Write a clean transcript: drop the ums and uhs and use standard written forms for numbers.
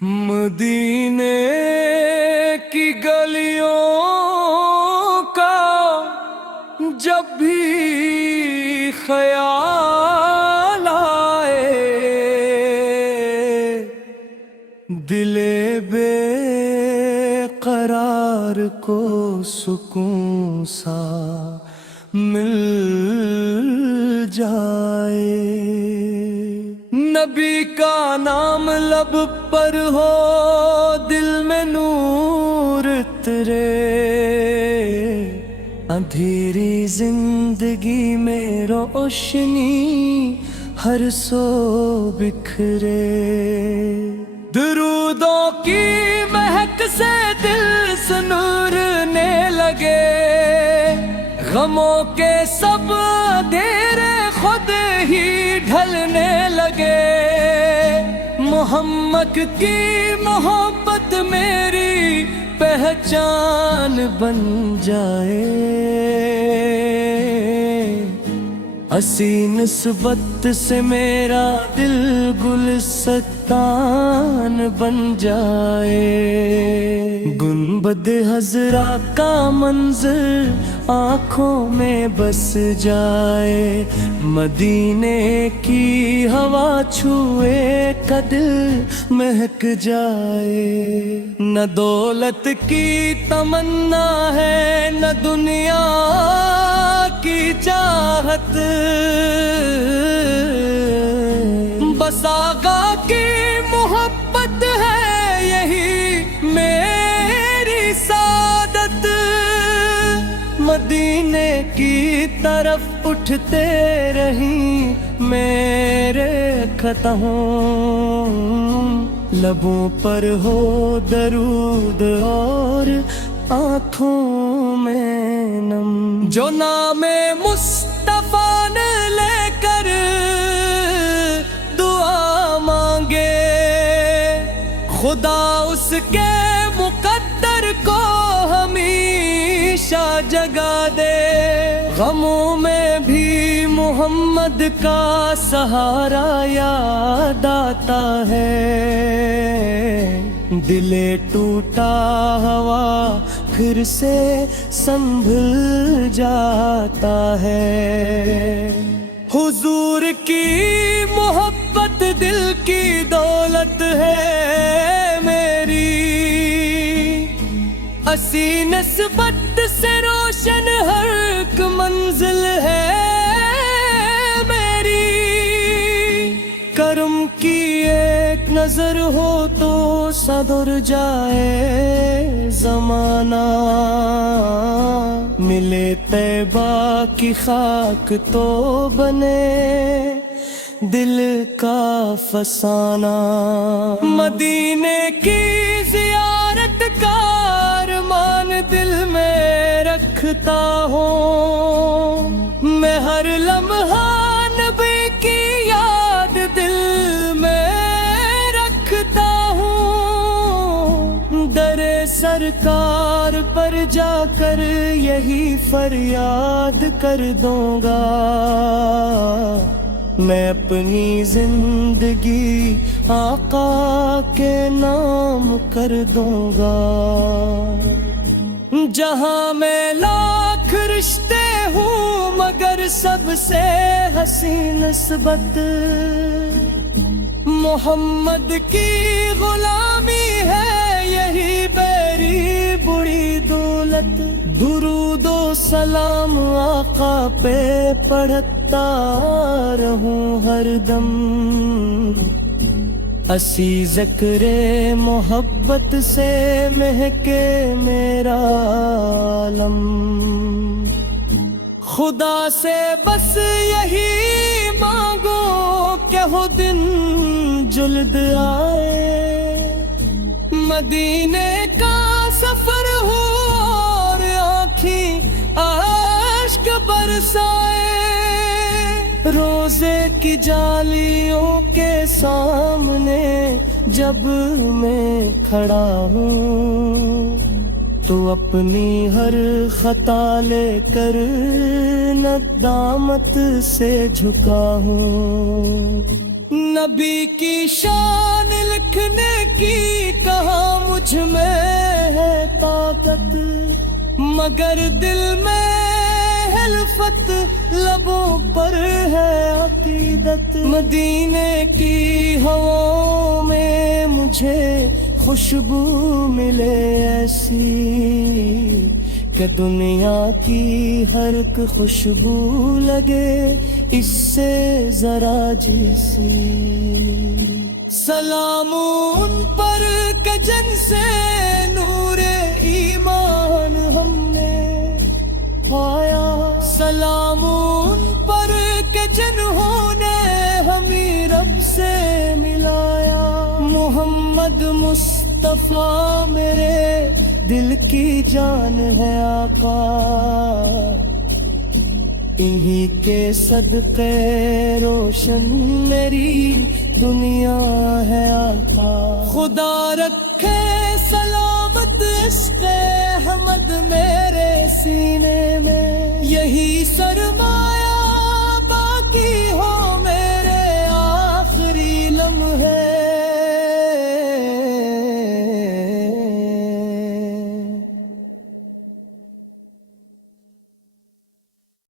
मदीने की गलियों का जब भी ख्याल आए, दिले बेकरार को सुकून सा मिल जाए। नबी का नाम लब पर हो, दिल में नूर उतरे, अंधेरी जिंदगी में रोशनी हर सो बिखरे। दुरूदों की महक से दिल सुनूरने लगे, गमों के सब अंधेरे खुद ही ढलने लगे। मोहम्मद की मोहब्बत मेरी पहचान बन जाए, असी निस्बत से मेरा दिल गुलस्तान बन जाए। गुंबद हजरा का मंजर आँखों में बस जाए, मदीने की हवा छुए का दिल महक जाए। न दौलत की तमन्ना है, न दुनिया की चाहत, बस आका की मोहब्बत है यही मेरी सादत। मदीने की तरफ उठते रही मेरे ख़तों, लबों पर हो दरूद और आँखों में नम। जो नामे मुस्तफा ने लेकर दुआ मांगे, खुदा उसके मुकद्दर को हमेशा जगा दे। गमों में भी मोहम्मद का सहारा याद आता है, दिले टूटा हवा फिर से संभल जाता है। हुजूर की मोहब्बत दिल की दौलत है मेरी, असी निस्बत से रोशन हर एक मंजिल है मेरी। करम की एक नजर हो तो सदर जाए जमाना, मिले तैबा की खाक तो बने दिल का फसाना। मदीने की जियारत का अरमान दिल में रखता हूँ, मैं हर लम्हा नबी की याद दिल में रखता हूँ। दरे सरकार पर जाकर यही फरियाद कर दूंगा, मैं अपनी जिंदगी आका के नाम कर दूंगा। जहां मैं लाख रिश्ते हूँ मगर सबसे हसीन निस्बत, मोहम्मद की गुलामी है यही मेरी बुरी दौलत। दुरूदो सलाम आका पे पढ़ता रहूं हरदम, असी ज़िक्रे मोहब्बत से महके मेरा आलम। खुदा से बस यही मांगो कि हो दिन जुल्द आए, मदीने का सफर हो और आँखी आश्क बरसाए। रोजे की जालियों के सामने जब मैं खड़ा हूँ, तो अपनी हर खता लेकर नदामत से झुका हूँ। نبی کی شان لکھنے کی کہاں مجھ میں ہے طاقت، مگر دل میں حلفت، لبوں پر ہے عقیدت۔ مدینے کی ہواؤں میں مجھے خوشبو ملے ایسی کہ دنیا کی ہر ایک خوشبو لگے اس سے ذرا جیسی۔ سلام ان پر کہ جن سے نور ایمان ہم نے پایا، سلام ان پر کہ جنہوں نے ہمیں رب سے ملایا۔ محمد مصطفیٰ میرے دل کی جان ہے آقا، انہی کے صدقے روشن میری دنیا ہے آقا۔ خدا رکھے سلامت عشق احمد میرے سینے میں، یہی سر